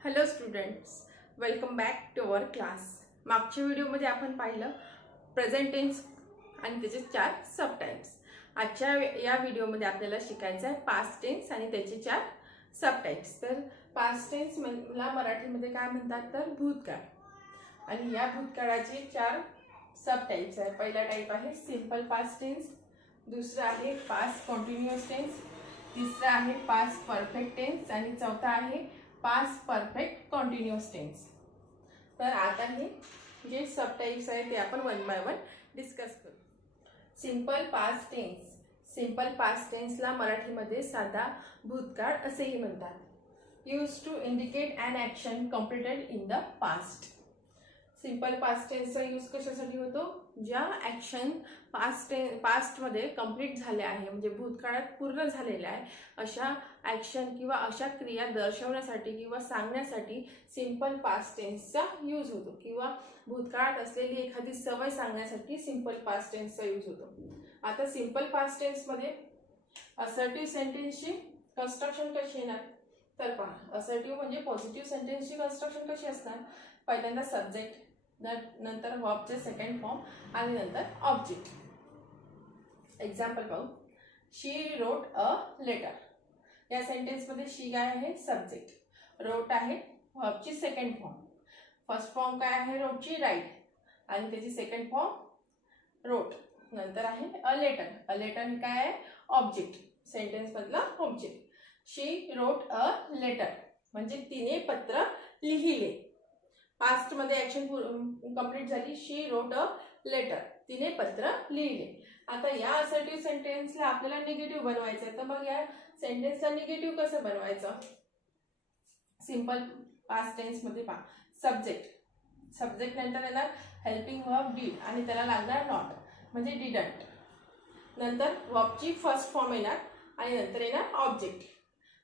Hello students, welcome back to our class. मागच्या व्हिडिओमध्ये आपण पाहिलं प्रेझेंट टेन्स आणि त्याचे 4 सबटाइप्स. आजच्या या व्हिडिओमध्ये आपल्याला शिकायचं आहे पास्ट टेन्स आणि त्याचे 4 सबटाइप्स. तर पास्ट टेन्स ला मराठीमध्ये काय म्हणतात तर भूतकाळ. आणि या भूतकाळाचे 4 सबटाइप्स आहेत. पहिला टाइप आहे सिंपल पास्ट टेन्स, दुसरा आहे पास्ट कंटिन्युअस टेन्स, तिसरा आहे पास्ट परफेक्ट टेन्स आणि चौथा आहे पास्ट परफेक्ट कंटिन्युअस टेन्स. तर आता हे जे सबटाइप्स आहेत ते आपण वन बाय वन डिस्कस करू. Simple past tense. Simple past टेन्सला मराठीमध्ये साधा भूतकाळ असेही म्हणतात. Use to indicate an action completed in the past. Simple past टेन्सचा यूज कशासाठी होतो? ज्या ॲक्शन पास्टमध्ये कंप्लीट झाल्या आहे, म्हणजे भूतकाळात पूर्ण झालेल्या आहे, अशा ॲक्शन किंवा अशा क्रिया दर्शवण्यासाठी किंवा सांगण्यासाठी सिंपल पास्ट टेन्सचा यूज होतो. किंवा भूतकाळात असलेली एखादी सवय सांगण्यासाठी सिंपल पास्ट टेन्सचा यूज होतो. आता सिंपल पास्ट टेन्समध्ये असर्टिव्ह सेंटेन्सची कन्स्ट्रक्शन कशी येणार तर पहा. असर्टिव्ह म्हणजे पॉझिटिव्ह सेंटेन्सची कन्स्ट्रक्शन कशी असणार? पहिल्यांदा सब्जेक्ट, नंतर वर्बचे सेकंड फॉर्म आणि नंतर ऑब्जेक्ट. एक्झाम्पल पाहू. She wrote a letter. या सेंटेन्समध्ये शी काय आहे? सब्जेक्ट. रोट आहे वर्बची सेकंड फॉर्म. फर्स्ट फॉर्म काय आहे रोटची? राईट. आणि त्याची सेकंड फॉर्म रोट. नंतर आहे अ लेटर. अ लेटर काय आहे? ऑब्जेक्ट. सेंटेन्स मधला object. She wrote a letter म्हणजे तिने पत्र लिहिले. पास्ट मध्ये ऍक्शन कंप्लीट झाली. शी रोट अ लेटर, तिने पत्र लिहिले. आता या असर्टिव्ह सेंटेन्सला आपल्याला निगेटिव्ह बनवायचं आहे. तर मग या सेंटेन्सला निगेटिव्ह कसं बनवायचं? सिंपल पास्ट टेन्स मध्ये पहा. सब्जेक्ट. सब्जेक्ट नंतर येणार हेल्पिंग वर्ब डीड आणि त्याला लागणार नॉट म्हणजे डिडंट. नंतर वर्बची फर्स्ट फॉर्म येणार आणि नंतर येणार ऑब्जेक्ट.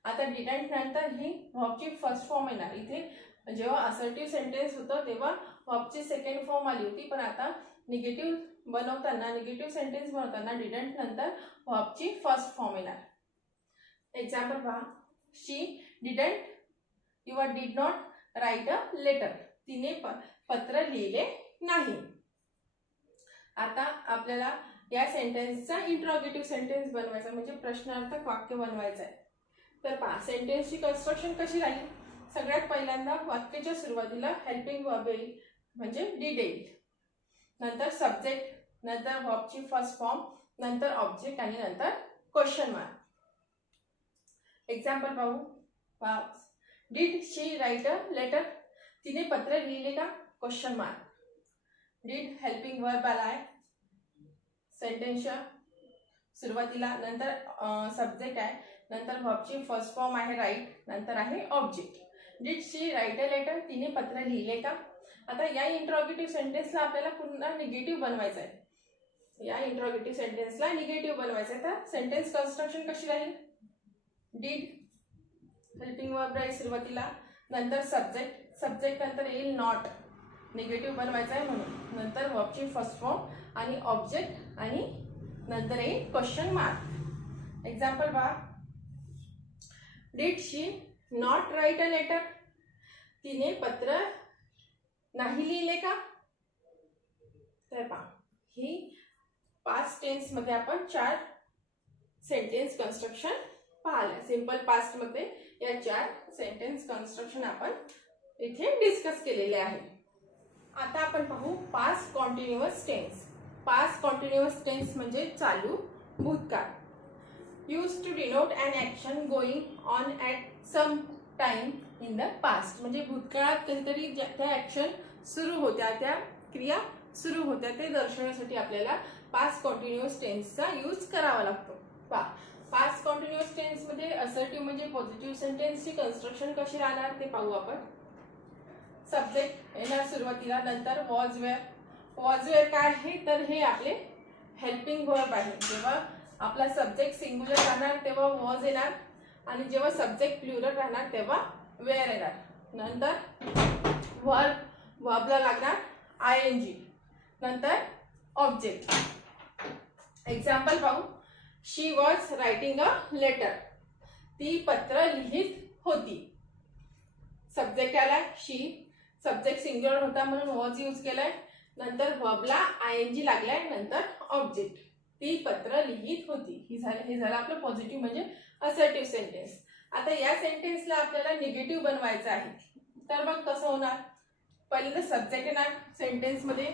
आता डिडंट नंतर ही वर्बची फर्स्ट फॉर्म येणार. इथे जेव्हा असर्टिव्ह सेंटेन्स होतं तेव्हा वर्बची सेकंड फॉर्म आली होती, पण आता निगेटिव्ह बनवताना, निगेटिव्ह सेंटेन्स बनवताना डिडंट नंतर वर्बची फर्स्ट फॉर्म येणार. एक्झाम्पल पहा. शी डिडंट किंवा did not write a letter. तिने पत्र लिहिले नाही. आता आपल्याला या सेंटेन्सचा इंट्रोगेटिव्ह सेंटेन्स बनवायचा म्हणजे प्रश्नार्थक वाक्य बनवायचं आहे. तर पहा सेंटेन्सची कन्स्ट्रक्शन कशी राहील? सगळ्यात पहिल्यांदा वाक्याच्या सुरुवातीला हेल्पिंग वर्ब येईल म्हणजे डीड येईल. नंतर सब्जेक्ट, नंतर वर्बची फर्स्ट फॉर्म, नंतर ऑब्जेक्ट आणि नंतर क्वेश्चन मार्क. एक्झाम्पल पाहू. Did she write a letter. तिने पत्र लिहिले का? Question mark. Did helping verb आलाय सेंटेन्सच्या सुरुवातीला. नंतर सब्जेक्ट आहे, नंतर वर्बची फर्स्ट फॉर्म आहे राईट, नंतर आहे object. Did she write a letter. तिने पत्र लिहिले का? आता या इंट्रोगेटिव्ह सेंटेन्सला आपल्याला पुन्हा निगेटिव्ह बनवायचं आहे. या इंट्रोगेटिव्ह सेंटेन्सला निगेटिव्ह बनवायचं आहे. तर सेंटेन्स कन्स्ट्रक्शन कशी राहील? डिड हेल्पिंग वर्ब राहील सुरुवातीला, नंतर सब्जेक्ट, सब्जेक्ट नंतर येईल नॉट, निगेटिव्ह बनवायचं आहे म्हणून. नंतर वर्बची फर्स्ट फॉर्म आणि ऑब्जेक्ट आणि नंतर येईल क्वेश्चन मार्क. एक्झाम्पल पहा. Did she not write a letter. तिने पत्र नाही लिहिले का? तर पहा ही पास्ट टेन्स मध्ये आपण 4 सेंटेन्स कन्स्ट्रक्शन पाहिलं. सिंपल पास्ट मध्ये या 4 सेंटेन्स कन्स्ट्रक्शन आपण इथे डिस्कस केलेले आहे. आता आपण पाहू past continuous tense. Past continuous tense म्हणजे चालू भूतकाळ. Use to denote an action going on at some time in the past. म्हणजे भूतकाळात कधीतरी त्या ॲक्शन सुरू होत्या, त्या क्रिया सुरू होत्या, ते दर्शवण्यासाठी आपल्याला पास्ट कॉन्टिन्युअस टेन्सचा यूज करावा लागतो. पास्ट कॉन्टिन्युअस टेन्स मध्ये असर्टिव्ह म्हणजे पॉझिटिव्ह सेंटेन्सची कन्स्ट्रक्शन कशी राहणार ते पाहू आपण. सब्जेक्ट येणार सुरुवातीला, नंतर वॉज वेअर. वॉज वेअर काय आहे तर हे आपले हेल्पिंग वर्ब आहे. जेव्हा आपला सब्जेक्ट सिंग्युलर राहणार तेव्हा वॉज येणार आणि जेव्हा सब्जेक्ट प्लुरल राहणार तेव्हा वेअर येणार. नंतर वर्बला लागणार आयएनजी, नंतर ऑब्जेक्ट. एक्झाम्पल पाहू. शी वॉज रायटिंग अ लेटर. ती पत्र लिहित होती. सब्जेक्ट आला शी, सब्जेक्ट सिंग्युलर होता म्हणून वॉज यूज केलाय, नंतर वर्बला ING लागलाय, नंतर ऑब्जेक्ट. ती पत्र लिहित होती. हे झालं आपलं पॉझिटिव्ह म्हणजे असर्टिव्ह सेंटेन्स. आता या सेंटेन्सला आपल्याला निगेटिव्ह बनवायचं आहे. तर मग कसं होणार? पहिल्यांदा सब्जेक्ट येणार सेंटेन्स मध्ये,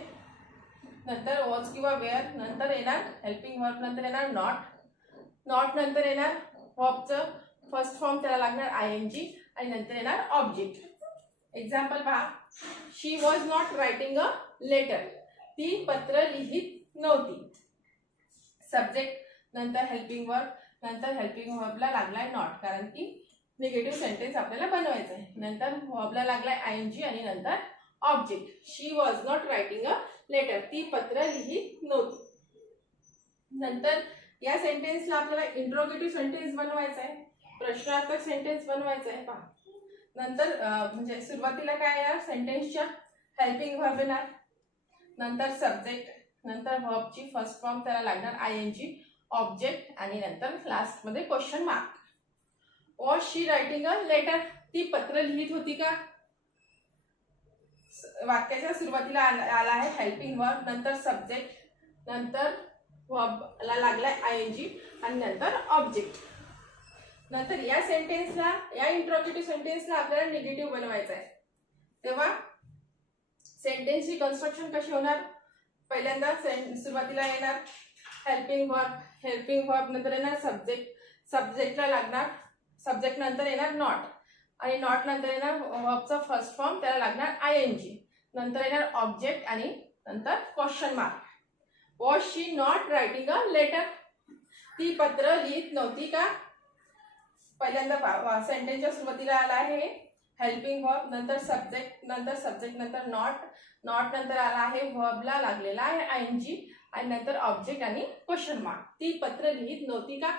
नंतर वॉज किंवा वेअर, नंतर येणार हेल्पिंग वर्ब, नंतर येणार नॉट नंतर येणार वर्बचं फर्स्ट फॉर्म त्याला लागणार ING आणि नंतर येणार ऑब्जेक्ट. एक्झाम्पल पहा, she was not writing a letter. ती पत्र लिहित नव्हती. सब्जेक्ट नंतर हेल्पिंग वर्ब, नंतर हेल्पिंग वर्बला लागलाय नॉट, कारण की निगेटिव्ह सेंटेन्स आपल्याला बनवायचं आहे. नंतर वर्बला लागलाय ING आणि नंतर object. She was not writing a letter. ती पत्र लिहित नव्हती. नंतर या सेंटेन्सला आपल्याला इंट्रोगेटिव्ह सेंटेन्स बनवायचा आहे, प्रश्नार्थक सेंटेन्स बनवायचा आहे. पहा, नंतर म्हणजे सुरुवातीला काय येणार? सेंटेन्सच्या हेल्पिंग वर्ब येणार, नंतर सब्जेक्ट, नंतर वर्बची फर्स्ट फॉर्म त्याला लागणार ING, ऑब्जेक्ट आणि नंतर लास्ट मध्ये question mark. Was she writing a letter. ती पत्र लिहित होती का? वाक्याच्या सुरुवातीला आला आहे हेल्पिंग वर्ब, नंतर सब्जेक्ट, नंतर वर्बला लागलाय ING आणि नंतर ऑब्जेक्ट. नंतर या सेंटेन्सला, या इंट्रोगेटिव्ह सेंटेन्सला आपल्याला निगेटिव्ह बनवायचं आहे. तेव्हा सेंटेन्सची कन्स्ट्रक्शन कशी होणार? पहिल्यांदा सुरुवातीला येणार हेल्पिंग वर्ब नंतर येणार सब्जेक्ट, सब्जेक्टला लागणार सब्जेक्ट, नंतर येणार नॉट आणि नॉट नंतर येणार वर्बचा फर्स्ट फॉर्म त्याला लागणार ING, नंतर येणार ऑब्जेक्ट आणि नंतर question mark. Was she not writing a letter. ती पत्र लिहित नव्हती का? पहिल्यांदा सेंटेन्सच्या सुरुवातीला आला आहे हेल्पिंग वर्ब, नंतर सब्जेक्ट नंतर नॉट नंतर आला आहे वर्बला लागलेला आहे ING आणि नंतर ऑब्जेक्ट आणि क्वेश्चन मार्क. ती पत्र लिहित नव्हती का?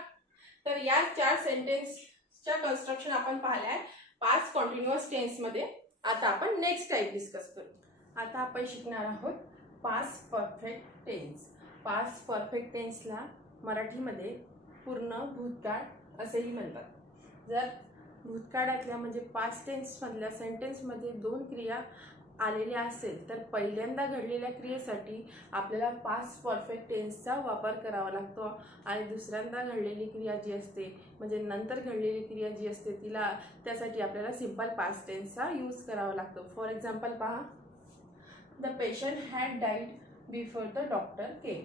तर या 4 सेंटेन्सच्या कन्स्ट्रक्शन आपण पाहिल्या आहे पास्ट कॉन्टिन्युअस टेन्स मध्ये. आता आपण नेक्स्ट टाईप डिस्कस करू. आता आपण शिकणार आहोत past perfect tense. Past perfect टेन्सला मराठीमध्ये पूर्ण भूतकाळ असेही म्हणतात. जर भूतकाळातल्या म्हणजे पास्ट टेन्स मधल्या सेंटेन्स मध्ये 2 क्रिया आलेल्या असेल तर पहिल्यांदा घडलेल्या क्रियेसाठी आपल्याला पास्ट परफेक्ट टेन्सचा वापर करावा लागतो आणि दुसऱ्यांदा घडलेली क्रिया जी असते म्हणजे नंतर घडलेली क्रिया जी असते तिला त्यासाठी आपल्याला सिंपल पास्ट टेन्सचा यूज करावा लागतो. फॉर एक्झाम्पल पहा, the patient had died before the doctor केम.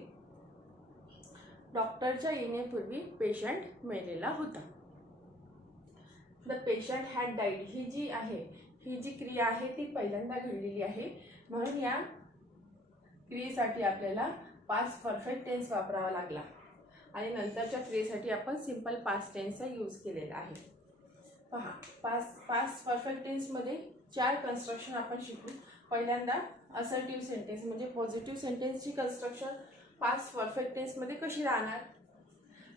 डॉक्टरच्या येण्यापूर्वी पेशंट मेलेला होता. द पेशंट हॅड डाईड ही जी क्रिया आहे ती पहिल्यांदा घडलेली आहे, म्हणून या क्रियेसाठी आपल्याला पास्ट परफेक्ट टेन्स वापरावा लागला आणि नंतरच्या क्रियेसाठी आपण सिंपल पास्ट टेन्सचा यूज केलेला आहे. पहा, पास्ट परफेक्ट टेन्स मध्ये 4 कन्स्ट्रक्शन आपण शिकू. पहिल्यांदा असर्टिव्ह सेंटेन्स म्हणजे पॉझिटिव्ह सेंटेन्सची कन्स्ट्रक्शन पास्ट परफेक्ट टेन्स मध्ये कशी राहणार?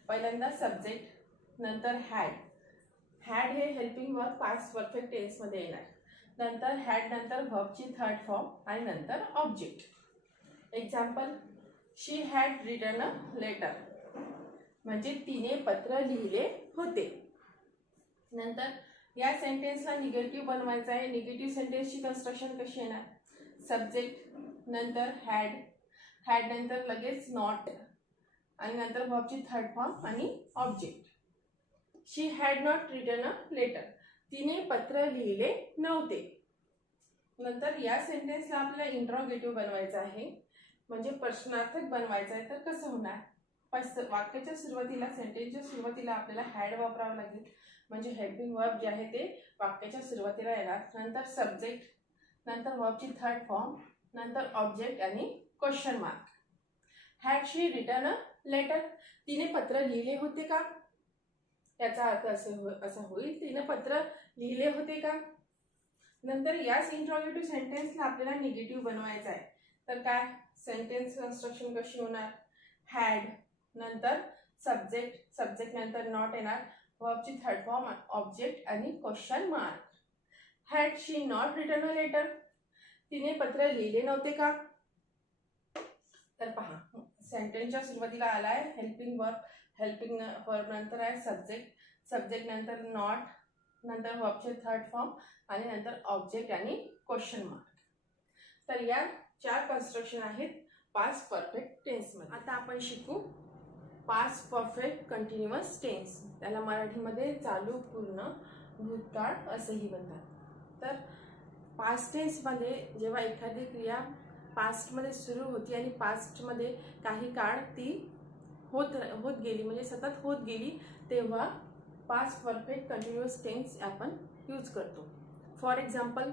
पहिल्यांदा सब्जेक्ट, नंतर हॅड हे helping verb past perfect tense मध्ये येणार, नंतर हॅड नंतर वर्बची थर्ड फॉर्म आणि नंतर object. Example, she had written a letter म्हणजे तिने पत्र लिहिले होते. नंतर या सेंटेन्सला निगेटिव्ह बनवायचं आहे. निगेटिव्ह सेंटेन्सची कन्स्ट्रक्शन कशी येणार? सब्जेक्ट नंतर हॅड नंतर लगेच नॉट आणि नंतर वर्बची थर्ड फॉर्म आणि object. She had not written a letter. तिने पत्र लिहिले नव्हते. नंतर या सेंटेन्सला आपल्याला इंट्रोगेटिव्ह बनवायचं आहे म्हणजे प्रश्नार्थक बनवायचं आहे. तर कसं होणार? वाक्याच्या सुरुवातीला सेंटेन्सच्या सुरुवातीला आपल्याला हॅड वापरावं लागेल म्हणजे हेल्पिंग वर्ब जे आहे ते वाक्याच्या सुरुवातीला येणार, नंतर सब्जेक्ट, नंतर वर्बची थर्ड फॉर्म, नंतर ऑब्जेक्ट आणि question mark. Had she written a letter. तिने पत्र लिहिले होते का? याचा अर्थ असा होईल तिने पत्र लिहिले होते का? नंतर याच इंट्रोगेटिव्ह सेंटेन्सला आपल्याला निगेटिव्ह बनवायचं आहे. तर काय सेंटेन्स कन्स्ट्रक्शन कशी होणार? हॅड नंतर सब्जेक्ट नंतर नॉट येणार, वर्बची थर्ड फॉर्म, ऑब्जेक्ट आणि question mark. Had she not written a letter. तिने पत्र लिहिले नव्हते का? तर पहा, सेंटेन्सच्या सुरुवातीला आलाय हेल्पिंग वर्ब नंतर आहे सब्जेक्ट नंतर नॉट नंतर वर्बचे थर्ड फॉर्म आणि नंतर ऑब्जेक्ट आणि क्वेश्चन मार्क. तर या 4 कन्स्ट्रक्शन आहेत पास्ट परफेक्ट टेन्समध्ये. आता आपण शिकू पास्ट परफेक्ट कंटिन्युअस टेन्स. त्याला मराठीमध्ये चालू पूर्ण भूतकाळ असेही म्हणतात. तर पास्ट टेन्समध्ये जेव्हा एखादी क्रिया पास्टमध्ये सुरू होती आणि पास्टमध्ये काही काळ ती होत गेली म्हणजे सतत होत गेली, तेव्हा पास्ट परफेक्ट कंटिन्युअस टेन्स आपण यूज करतो. फॉर एक्झाम्पल,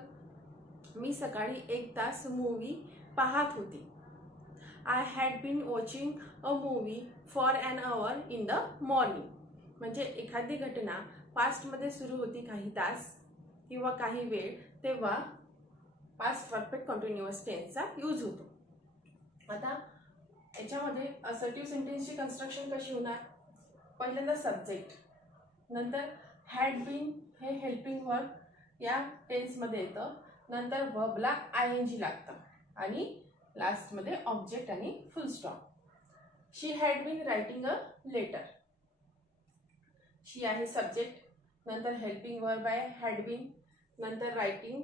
मी सकाळी 1 तास मूवी पाहत होती. I had been watching a movie for an hour in the morning. म्हणजे एखादी घटना पास्टमध्ये सुरू होती काही तास किंवा काही वेळ, तेव्हा पास्ट परफेक्ट कंटिन्युअस टेन्सचा यूज होतो. आता याच्यामध्ये असर्टिव्ह सेंटेन्सची कन्स्ट्रक्शन कशी होणार? पहिल्यांदा सब्जेक्ट, नंतर हॅड बीन हे हेल्पिंग वर्ब या टेन्समध्ये येतं, नंतर वर्बला ING लागतं आणि लास्टमध्ये ऑब्जेक्ट आणि full stop. She had been writing a letter. She आहे सब्जेक्ट, नंतर हेल्पिंग वर्ब आहे हॅड बीन, नंतर रायटिंग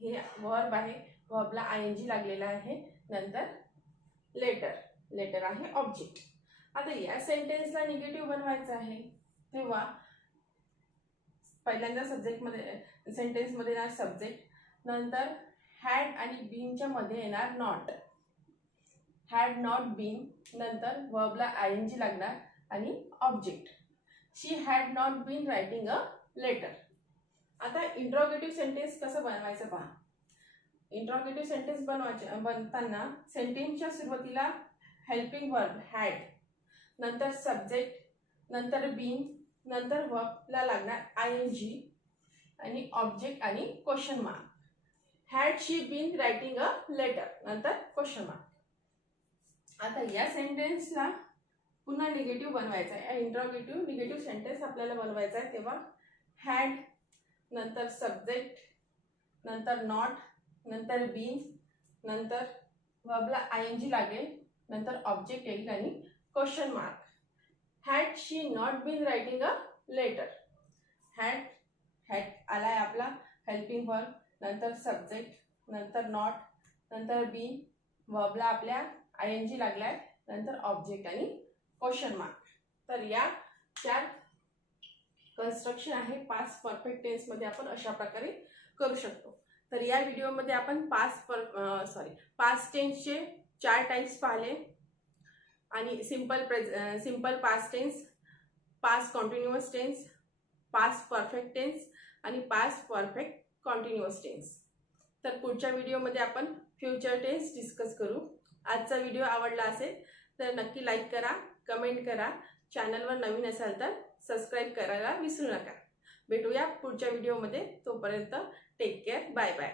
हे वर्ब आहे, वर्बला ING लागलेला आहे, नंतर लेटर आहे ऑब्जेक्ट. आता या सेंटेन्सला निगेटिव्ह बनवायचं आहे, तेव्हा पहिल्यांदा सब्जेक्टमध्ये सेंटेन्समध्ये येणार सब्जेक्ट, नंतर हॅड आणि बीनच्या मध्ये येणार नॉट. हॅड नॉट बीन, नंतर वर्बला ING लागणार आणि object. She had not been writing a letter. आता इंट्रोगेटिव्ह सेंटेन्स कसं बनवायचं पहा. इंट्रोगेटिव्ह सेंटेन्स बनताना सेंटेन्सच्या सुरुवातीला हेल्पिंग वर्ब हॅड, नंतर सब्जेक्ट, नंतर बीन, नंतर वर्बला लागणार ING आणि ऑब्जेक्ट आणि question mark. Had she been writing a letter, नंतर क्वेश्चन मार्क. आता या सेंटेन्सला पुन्हा निगेटिव्ह बनवायचा आहे. इंट्रोगेटिव्ह निगेटिव्ह सेंटेन्स आपल्याला बनवायचा आहे, तेव्हा हॅड, नंतर सब्जेक्ट, नंतर नॉट, नंतर बीन, नंतर वर्बला ING लागेल, नंतर ऑब्जेक्ट येईल आणि question mark. Had she not been writing a letter. Had आलाय आपला हेल्पिंग वर्ब, नंतर सब्जेक्ट, नंतर नॉट, नंतर बीन, वर्बला आपल्या ING लागलाय, नंतर ऑब्जेक्ट आणि क्वेश्चन मार्क. तर या 4 कन्स्ट्रक्शन आहे पास्ट परफेक्ट टेन्समध्ये आपण अशा प्रकारे करू शकतो. तर या व्हिडिओमध्ये आपण पास्ट टेन्सचे 4 टाइप्स पाहिले आणि simple past tense, past continuous tense, past perfect tense आणि पास्ट परफेक्ट कंटिन्युअस टेन्स. तर पुढच्या व्हिडिओमध्ये आपण फ्युचर टेन्स डिस्कस करू. आजचा व्हिडिओ आवडला असेल तर नक्की लाईक करा, कमेंट करा. चॅनलवर नवीन असाल तर सबस्क्राईब करायला विसरू नका. भेटूया पुढच्या व्हिडिओमध्ये. तोपर्यंत टेक केअर, बाय बाय.